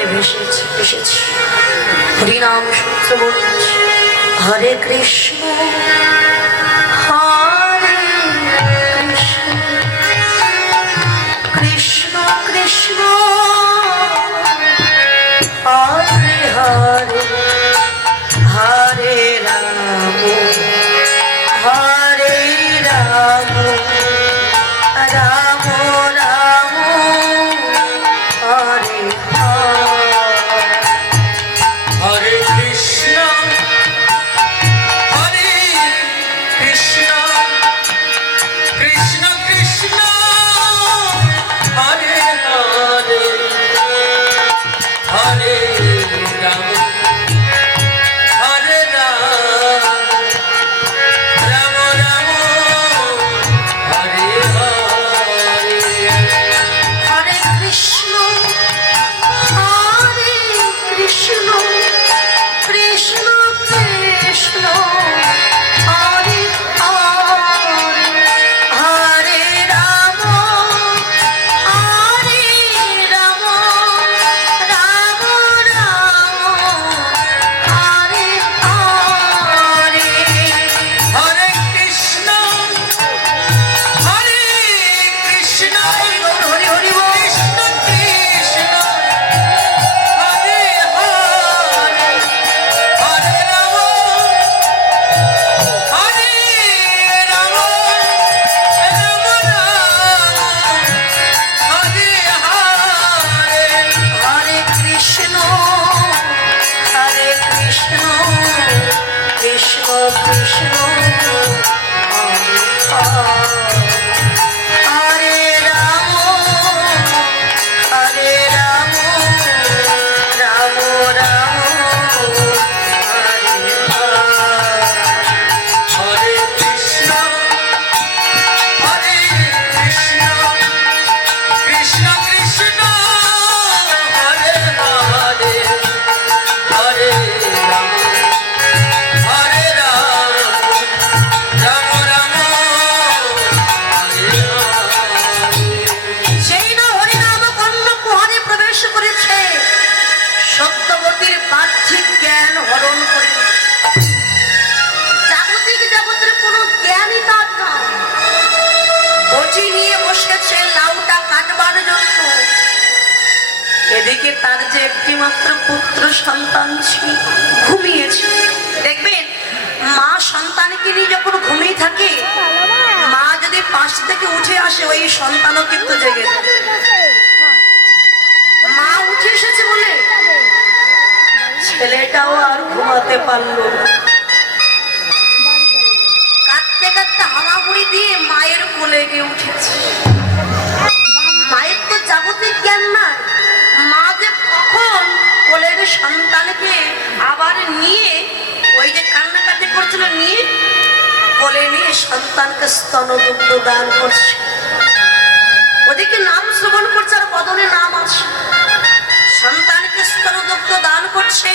প্রাণে ভেসেছি এসেছি হরিনাম সূত্র বলছি হরে কৃষ্ণ। তার যে একটিমাত্র পুত্র সন্তান ছিল, ঘুমিয়েছে। দেখবেন, মা সন্তানকে নিয়ে যখন ঘুমিয়ে থাকে, মা যদি পাশ থেকে উঠে আসে, ওই সন্তানও কিন্তু জেগে মা উঠে এসেছে বলে, ছেলেটাও আর ঘুমাতে পারল না। কোলে নিয়ে সন্তানকে স্তনদুগ্ধ দান করছে। ওদিকে নাম শ্রবণ করছে আর বদলে নাম আছে। সন্তানকে স্তনদুগ্ধ দান করছে।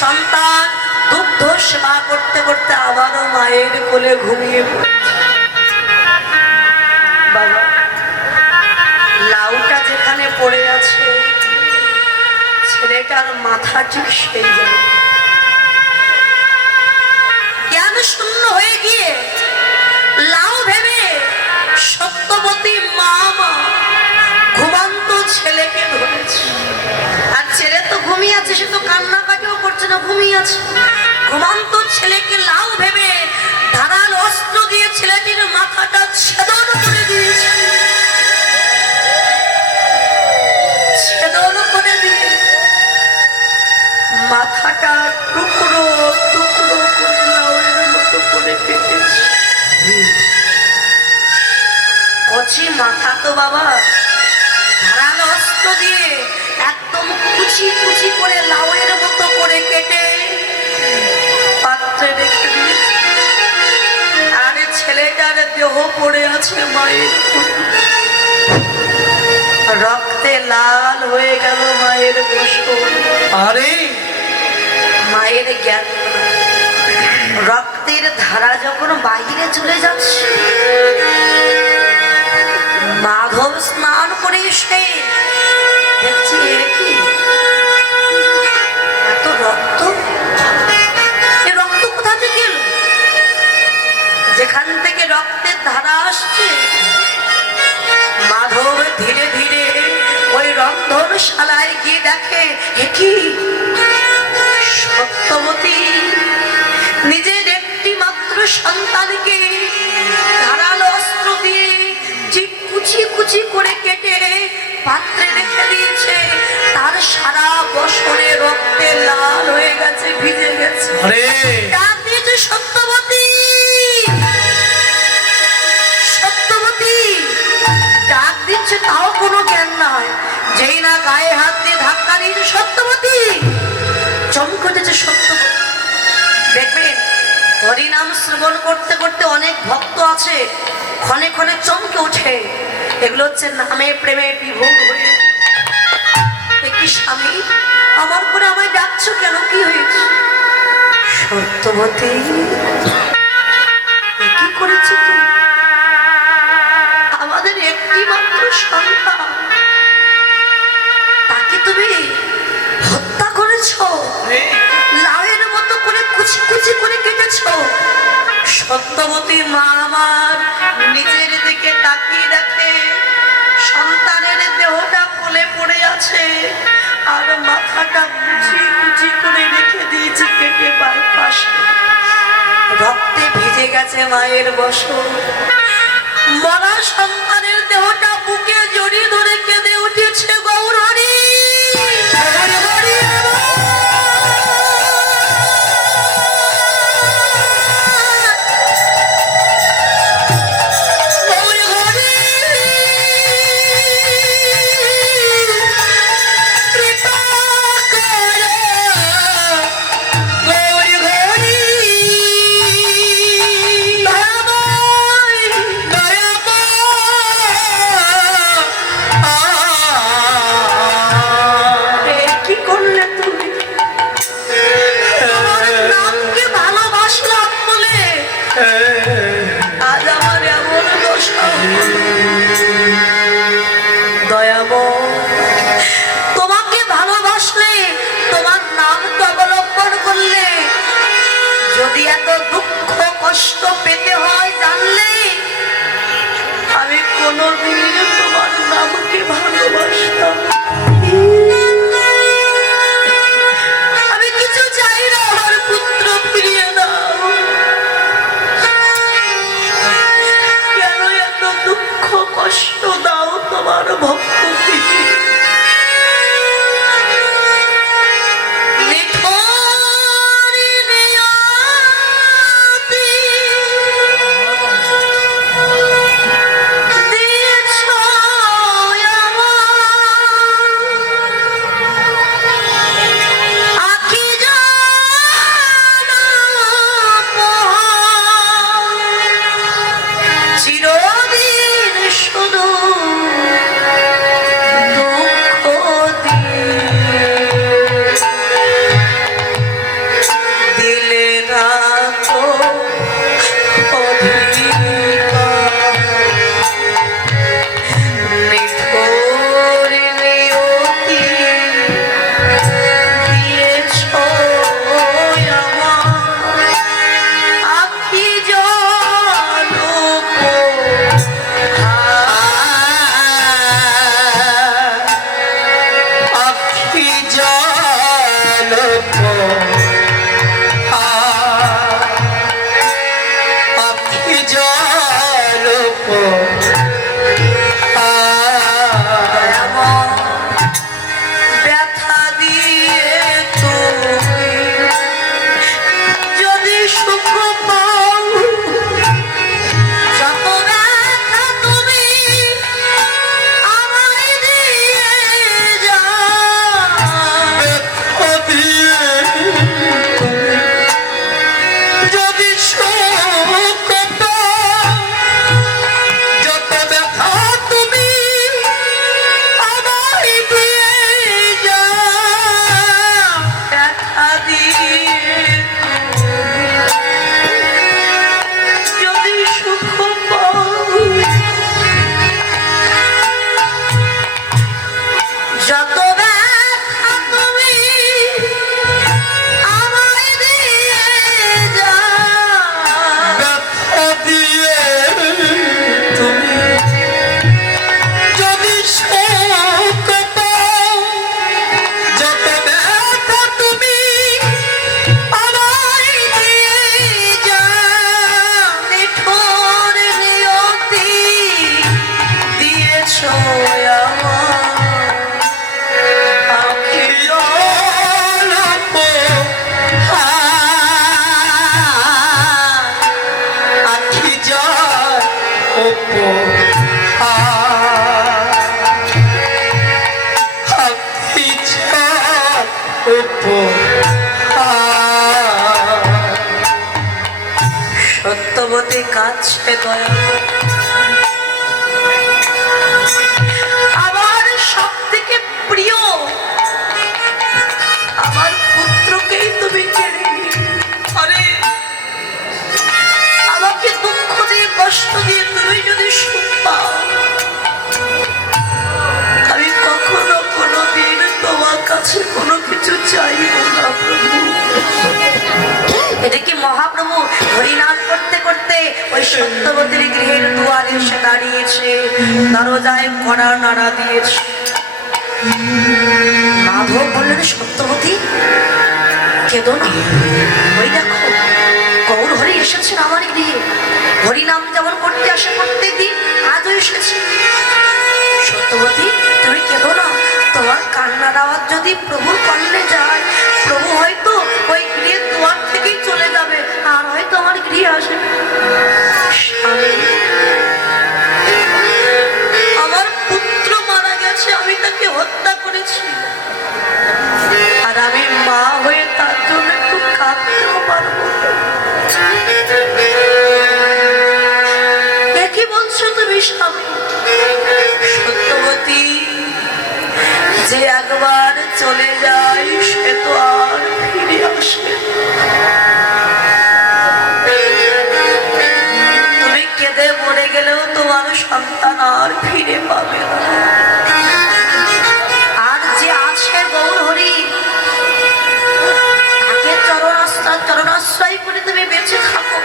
সন্তান দুগ্ধ সেবা করতে করতে আবারও মায়ের কোলে ঘুমিয়ে পড়ছে। লাউটা যেখানে পড়ে আছে, ছেলেটার মাথা ঠিক সেই জায়গায়। সত্যবতী মা মা ঘুমান্ত ছেলেকে ধরেছে। আর ছেলে তো ঘুমিয়ে আছে, সে তো কান্নাকাটিও করছে না, ঘুমিয়ে আছে। ঘুমান্ত ছেলেকে লাউ ভেবে ধারাল অস্ত্র দিয়ে ছেলেটির মাথাটা ছেদন করে দিয়েছে। ছেদন করে দিয়ে মাথাটা টুকরো কচি মাথা তো বাবা ধারালো অস্ত্র দিয়ে একদম কুচি কুচি করে লাউয়ের মতো করে কেটে পাত্রে রেখে দিয়েছে। আরে ছেলেটার দেহ পড়ে আছে মায়ের রক্তে লাল হয়ে গেল মায়ের গোসল আরে! মায়ের জ্ঞান রক্তের ধারা যখন বাইরে চলে যাচ্ছে মাধব স্নান করে এসে দেখছি যেখান থেকে রক্তের ধারা আসছে, মাধব ধীরে ধীরে ওই রন্ধনশালায় গিয়ে দেখে, এ কি? সত্যবতী, নিজের একটি মাত্র সন্তানকে কুচি করে কেটে পাত্রে রেখে দিয়েছে। তার সারা বছরে রক্তে লাল হয়ে গেছে ভিজে গেছে। ডাক দিয়েছে সত্যবতী সত্যবতী ডাক দিচ্ছে তাও কোনো জ্ঞান নয় যেই না গায়ে হাত দিয়ে ধাক্কা দিয়েছে সত্যবতী চমক উঠেছে সত্যবতী। দেখবেন হরিনাম শ্রবণ করতে করতে অনেক ভক্ত আছে ক্ষণে ক্ষণে চমকে ওঠে। এগুলো হচ্ছে নামে প্রেমে বিভোগ হয়ে কি স্বামী আমার করে আমায় ডাকছো কেন? কি হয়েছে? সত্যবতী কি করেছ আমাদের একটি মাত্র সন্তান। তাকে তুমি হত্যা করেছ। লাউয়ের মতো করে কুচি কুচি করে কেটেছো। সত্যবতী মা আমার নিজের দিকে তাকিয়ে দেখে। সন্তানের দেহটা কোলে পড়ে আছে। আর মাথাটা কুচি কুচি করে রেখে দিয়েছে কেটে পাশে রক্তে ভিজে গেছে মায়ের বসন। মরা সন্তানের দেহটা বুকে জড়িয়ে ধরে কাছে দয়া আমার সব থেকে প্রিয়, আমার পুত্রকেই তুমি কেড়ে আরে, আমাকে দুঃখ দিয়ে, কষ্ট দিয়ে তুমি যদি সুখ পাও, আমি কখনো কোনো দিন তোমার কাছে কোনো কিছু চাইব না প্রভু। এদিকে মহাপ্রভু? হরিনাম করতে করতে ওই সত্যবতীর গৃহের দুয়ারে এসে দাঁড়িয়েছে। দরজায় কড়া নাড়া দিয়েছে। মাধব বললেন, সত্যবতী ওই দেখো হরি এসেছেন আমার গৃহে। হরিনাম যেমন করতে আসে প্রত্যেক দিন, আজও এসেছে। সত্যবতী, তুমি কেঁদো না। তোমার কান্নার আওয়াজ যদি প্রভুর কর্ণে যায়, প্রভু হয়তো আমার পুত্র মারা গেছে, আমি তাকে হত্যা করেছি আর আমি মা হয়ে তার জন্য একটু পারব। বলছো তুমি স্বামী, সত্যবতী, যে একবার চলে যায় সে তো আর সন্তান আর ফিরে পাবে আর যে আছে গৌর হরি তাকে চরণাশ্রয় চরণাশ্রয় করে তুমি বেঁচে থাকো।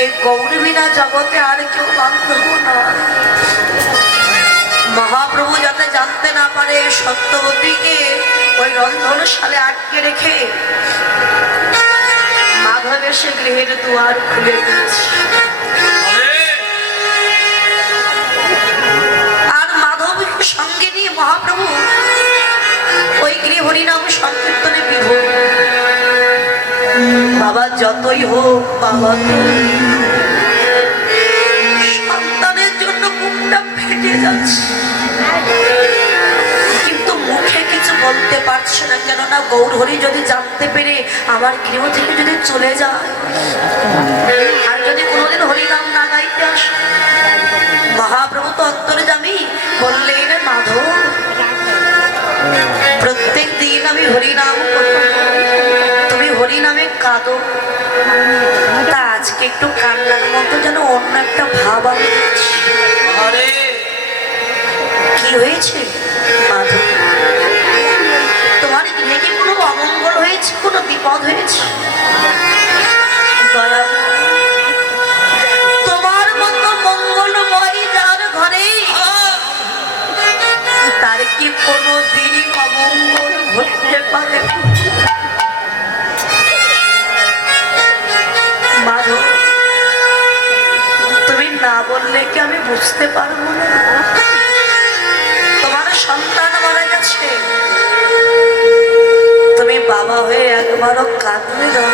এই গৌর বিনা জগতে আর কেউ বান্ধব না। মহাপ্রভু যাতে জানতে না পারে সত্যবতীকে, ওই রন্ধনশালে আটকে রেখে মাধব এসে গৃহের দুয়ার খুলে দিয়েছে। সঙ্গে নিয়ে মহাপ্রভু। ওই গৃহ হরিনাম সংকীর্তনে বিভোর। বাবা যতই হোক বাবা সন্তানের জন্য মুখটা ফেটে যাচ্ছে। কিন্তু মুখে কিছু বলতে পারছে না, কেননা গৌর হরি যদি জানতে পেরে আমার গৃহ থেকে যদি চলে যায়, আর যদি কোনোদিন হরিনাম না গাইতে আসে, মহাপ্রভু তো প্রত্যেক দিন আমি হরিনাম তুমি হরিনামে কাঁদো। তা আজকে একটু কান্নার মতো যেন অন্য একটা ভাব আমি কি হয়েছে মাধব তোমার গৃহে কি কোনো অমঙ্গল হয়েছে কোনো বিপদ হয়েছে? দয়া তার কি কোনো দিন অমঙ্গল ঘটতে পারে? মাধব, তুমি না বললে কি আমি বুঝতে পারব না? তোমার সন্তান মারা গেছে। তুমি বাবা হয়ে একবারও কাঁদলে না।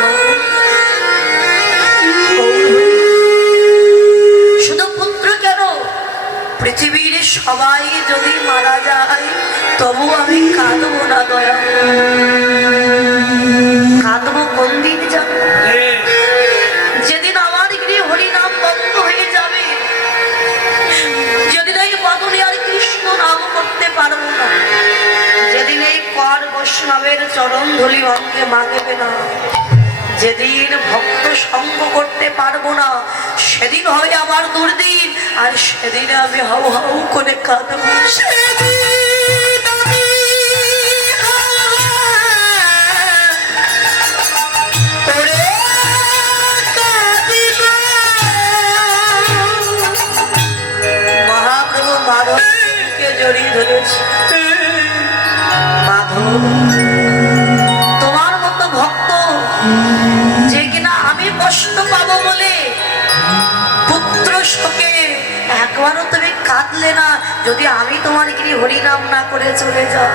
সবাই যদি মারা যায়, তবু আমি কাঁদবো না দয়া। কাঁদবো কোন দিন যাব যেদিন আমার গৃহে হরিনাম বন্ধ হয়ে যাবে, যেদিন এই বদলে আর কৃষ্ণ নাম করতে পারব না, যেদিন এই কর বৈষ্ণবের চরণ ধুলি অঙ্গে মাগবে না, যেদিন ভক্ত সঙ্গ করতে পারব না, সেদিন হবে আমার দুর্দিন, আর সেদিনে আমি হাউ হাউ করে কাঁদবো সেদিন যদি আমি তোমার গিরি হরিনাম না করে চলে যাও,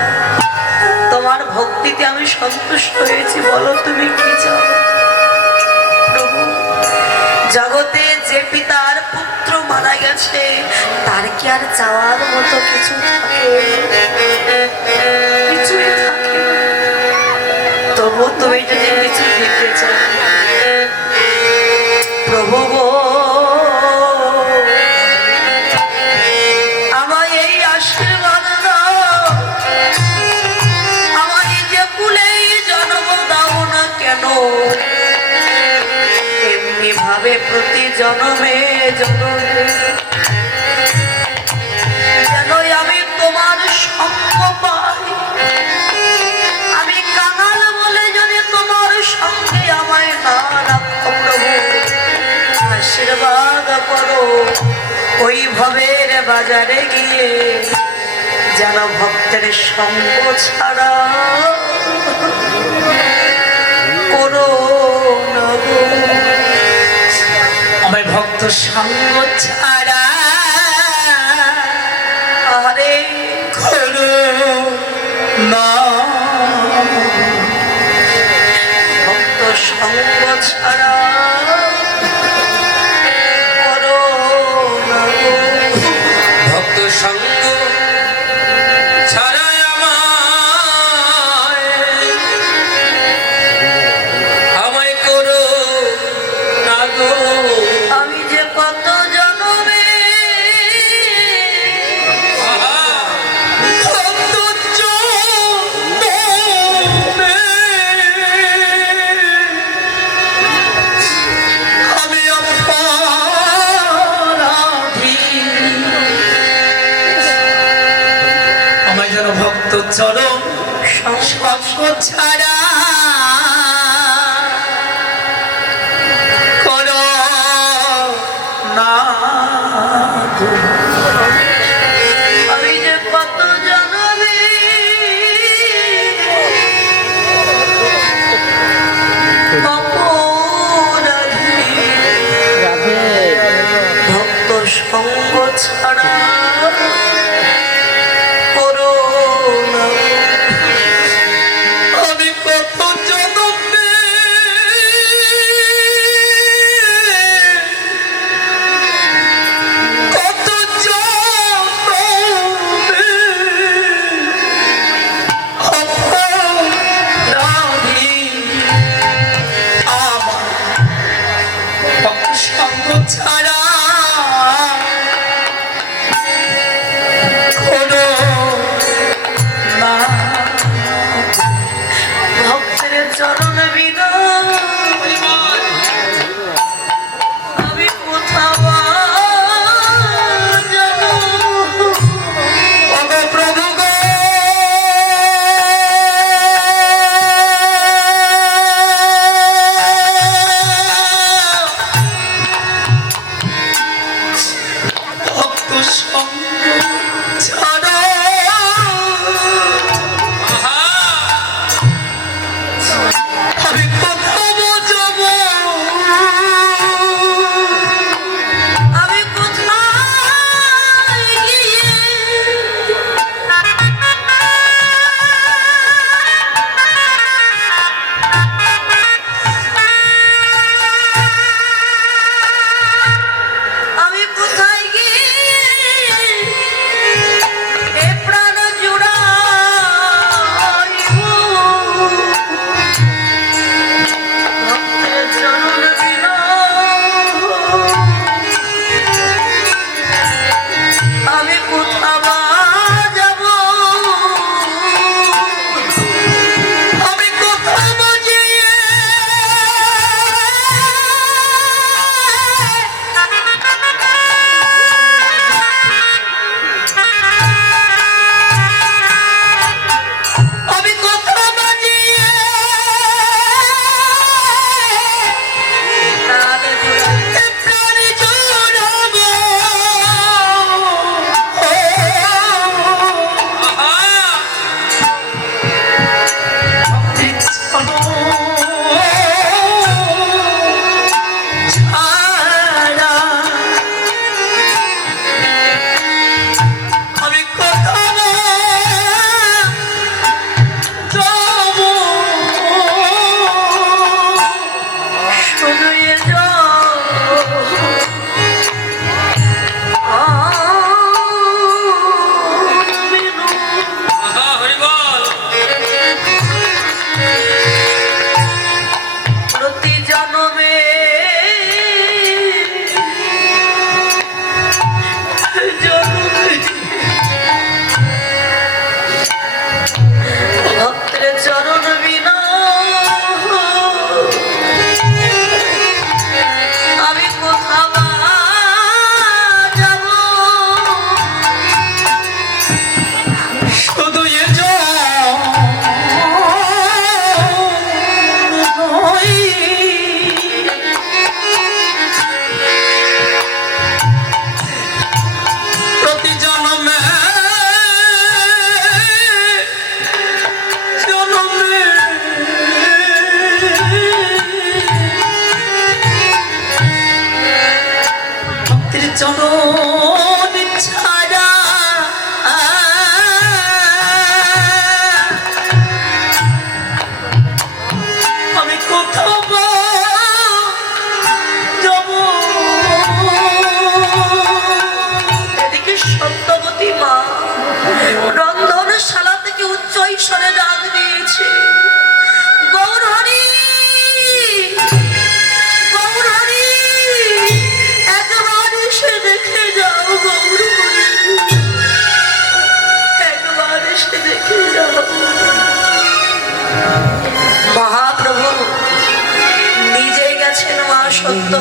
তোমার ভক্তিতে আমি সন্তুষ্ট হয়েছি, বলো তুমি কি চাও? জগতে যে পিতার পুত্র মারা গেছে, তার কি আর চাওয়ার মতো কিছু থাকে? তবু তুমি যদি যেন আমি তোমার সঙ্গ আমি কাঙাল বলে যদি তোমার সঙ্গে আমায় না রাখো আশীর্বাদ করো। ওই ভবের বাজারে গিয়ে যেন ভক্তের সঙ্গ ছাড়া করো না সঙ্গ ছাড়া আরে না। ভক্ত সঙ্গ ছাড়া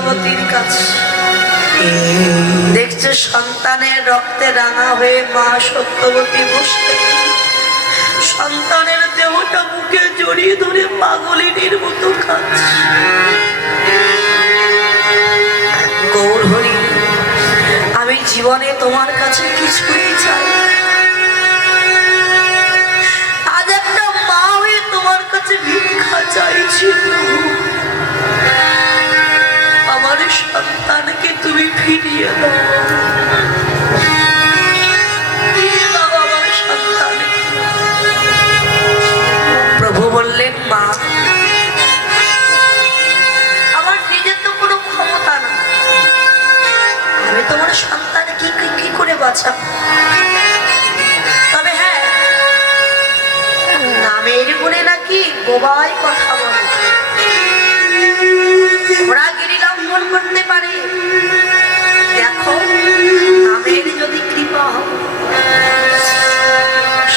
সত্যবতীর কাছে। দেখছে সন্তানের রক্তে রাঙা হয়ে মা সত্যবতী বসে। সন্তানের দেহটা মুখে জড়িয়ে ধরে পাগলিনীর মতো খাচ্ছে গৌর হরি আমি জীবনে তোমার কাছে কিছুই চাই। আজ একটা মা হয়ে তোমার কাছে ভিক্ষা চাইছি প্রভু বললেন, মা, আমার নিজের তো কোনো ক্ষমতা না। আমি তোমার সন্তানকে কি কি করে বাঁচাবো? তবে হ্যাঁ নামের গুণে নাকি গোবাই কথা বলে। ঘোড়া গিরি লঙ্ঘন করতে পারে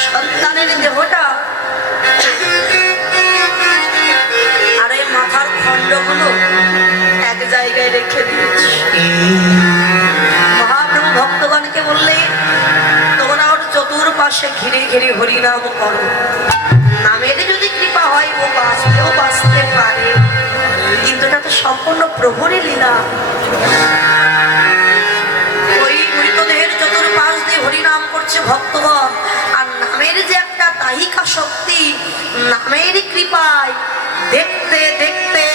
সন্তানের দেহটা আর এই মাথার খণ্ডগুলো এক জায়গায় রেখে দিয়েছে। মহাপ্রভু ভক্তগণকে বললে, তোমরা ওর চতুর্পাশে ঘিরে ঘিরে হরিনাম করো। নামের যদি কৃপা হয়, ও বাঁচতেও বাঁচতে পারে। কিন্তু এটা তো সম্পূর্ণ প্রভুরই লীলা। করছে ভক্তগণ, আর নামের যে একটা দাহিকা শক্তি নামেরই কৃপায় দেখতে দেখতে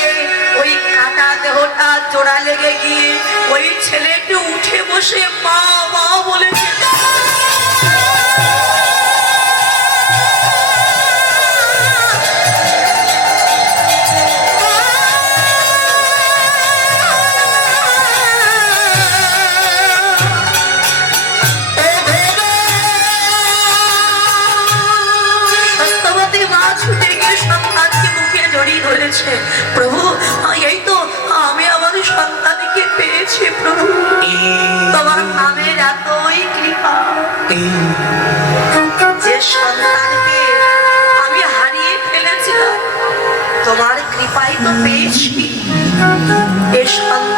ওই কাটা দেহটা জোড়া লেগে গিয়ে ওই ছেলেটি উঠে বসে মা মা বলেছে ধরেছে প্রভু। এই তো আমি আমার সন্তানকে পেয়েছি, প্রভু। তোমার নামের এতই কৃপা। যে সন্তানকে আমি হারিয়ে ফেলেছিলাম, তোমার কৃপাই তো পেয়েছি। এ সন্তান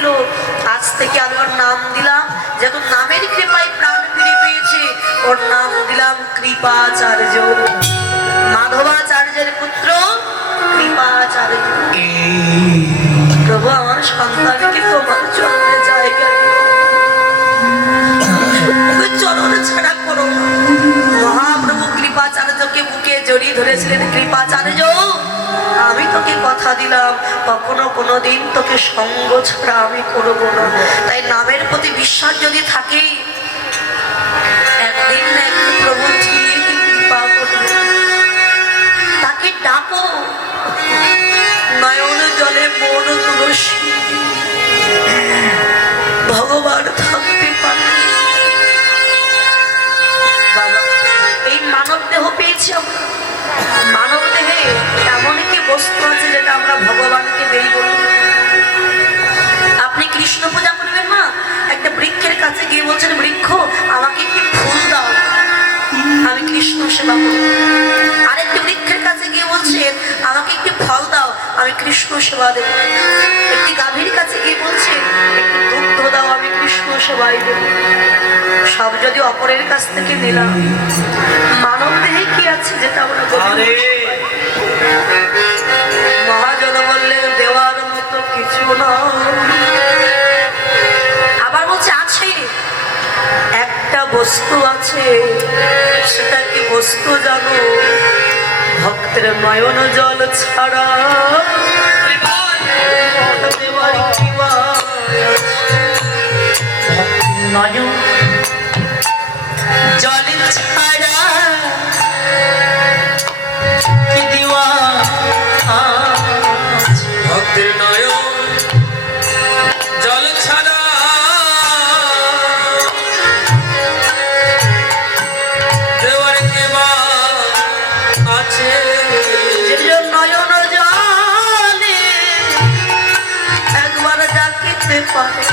ফিরে আজ থেকে আমি ওর নাম দিলাম। যেহেতু নামের কৃপায় প্রাণ ফিরে পেয়েছে, ওর নাম দিলাম কৃপাচার্য। মাধবাচার্যের পুত্র কৃপাচার্য। প্রভু, আমার সন্তানকে তোমার জায়গা চরণ ছাড়া করো মহাপ্রভু কৃপাচার্যকে বুকে জড়িয়ে ধরেছিলেন কৃপাচার্য। আমি তোকে কথা দিলাম, কখনো কোনো দিন তোকে সঙ্গ ছাড়া আমি করব না। তাই নামের প্রতি বিশ্বাস যদি থাকে, একদিন প্রভু তাকে ডাকো। নয়ন জলে মন তুলসী, ভগবান থাকতে পারে। এই মানব দেহ পেয়েছি মানব দেহে প্রশ্ন আছে যেটা আমরা ভগবানকে দেই বলি। আপনি কৃষ্ণ পূজা করবেন না একটা বৃক্ষের কাছে গিয়ে বলছেন, বৃক্ষ, আমাকে একটি ফুল দাও। আমি কৃষ্ণ সেবা করি। আরেকটি বৃক্ষের কাছে গিয়ে বলছেন, আমাকে একটি ফল দাও, আমি কৃষ্ণ সেবা দেব। একটি গাভীর কাছে গিয়ে বলছেন, একটু দুগ্ধ দাও, আমি কৃষ্ণ সেবাই দেব। সব যদি অপরের কাছ থেকে নিলাম, মানব দেহে কি আছে যেটা আমরা বললেন দেওয়ার মতো কিছু না আবার বলছে, আছে। একটা বস্তু আছে, সেটা কি বস্তু জানো? ভক্তের নয়ন জল ছাড়া নয়ন জল ছাড়া Oh,